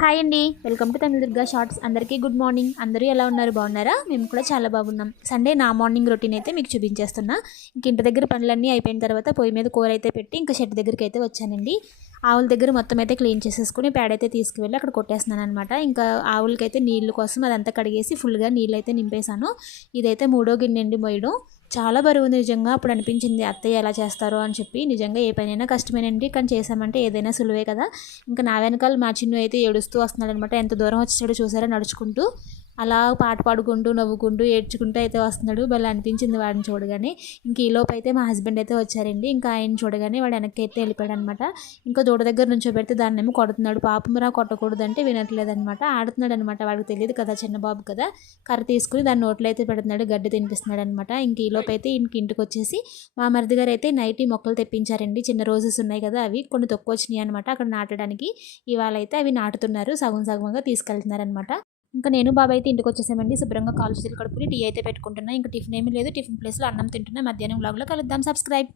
Hi అండి. Welcome to Tamil Durga shorts అందరికీ good morning అందరూ ఎలా ఉన్నారు? బాగున్నారా? మేము కూడా చాలా బాగున్నాం. సండే నా మార్నింగ్ రొటీన్ అయితే మీకు చూపించేస్తున్నా. ఇంక ఇంటి దగ్గర పనులన్నీ అయిపోయిన తర్వాత పొయ్యి మీద కూర అయితే పెట్టి ఇంకా షెడ్ దగ్గరికి అయితే వచ్చానండి. ఆవుల దగ్గర మొత్తం అయితే క్లీన్ చేసేసుకుని ప్యాడ్ అయితే తీసుకువెళ్ళి అక్కడ కొట్టేస్తున్నాను అనమాట ఇంకా ఆవులకైతే నీళ్ళు కోసం అదంతా కడిగేసి ఫుల్గా నీళ్ళు అయితే నింపేశాను. ఇదైతే మూడో గిన్నె అండి మొయ్యడం. చాలా బరువు ఉంది నిజంగా అప్పుడు అనిపించింది అత్తయ్య ఎలా చేస్తారో? అని చెప్పి. నిజంగా ఏ పనైనా కష్టమేనండి కానీ చేసామంటే ఏదైనా సులువే కదా. ఇంకా నా వెనకాల మా చిన్ను అయితే ఏడుస్తూ వస్తున్నాడు అనమాట ఎంత దూరం వచ్చేసాడో చూసారా నడుచుకుంటూ. అలా పాట పాడుకుంటూ నవ్వుకుంటూ ఏడ్చుకుంటూ అయితే వస్తున్నాడు. భలే అనిపించింది వాడిని చూడగానే. ఇంక ఈలోపు అయితే మా హస్బెండ్ అయితే వచ్చారండి. ఇంకా ఆయన చూడగానే వాడు వెనక్కి అయితే వెళ్ళిపోయాడు అనమాట ఇంకా దూడ దగ్గర నుంచో పెడితే దాన్ని ఏమో కొడుతున్నాడు. పాపం రా కొట్టకూడదు అంటే వినట్లేదు అనమాట ఆడుతున్నాడు అనమాట వాడికి తెలియదు కదా చిన్న బాబు కదా. కర్ర తీసుకుని దాన్ని నోట్లో అయితే పెడుతున్నాడు. గడ్డి తినిపిస్తున్నాడు అనమాట ఇంక ఈలోపు అయితే ఇంక ఇంటికి వచ్చేసి మా మరిది గారు అయితే నైట్ మొక్కలు తెప్పించారండి. చిన్న రోజెస్ ఉన్నాయి కదా అవి. కొన్ని తక్కువ వచ్చినాయి అనమాట. అక్కడ నాటడానికి ఇవాళ అయితే అవి నాటుతున్నారు. సగం సగంగా తీసుకెళ్తున్నారనమాట. ఇంకా నేను బాబాయ్ అయితే ఇంటికి వచ్చేసామండి. శుభ్రంగా కాలు చేతులు కడుపుని టీ అయితే పెట్టుకుంటున్నా. ఇంకా టిఫిన్ ఏమీ లేదు. టిఫిన్ ప్లేస్లో అన్నం తింటున్నా. మధ్యాహ్నం వ్లాగ్లో కలుద్దాం. సబ్స్క్రైబ్.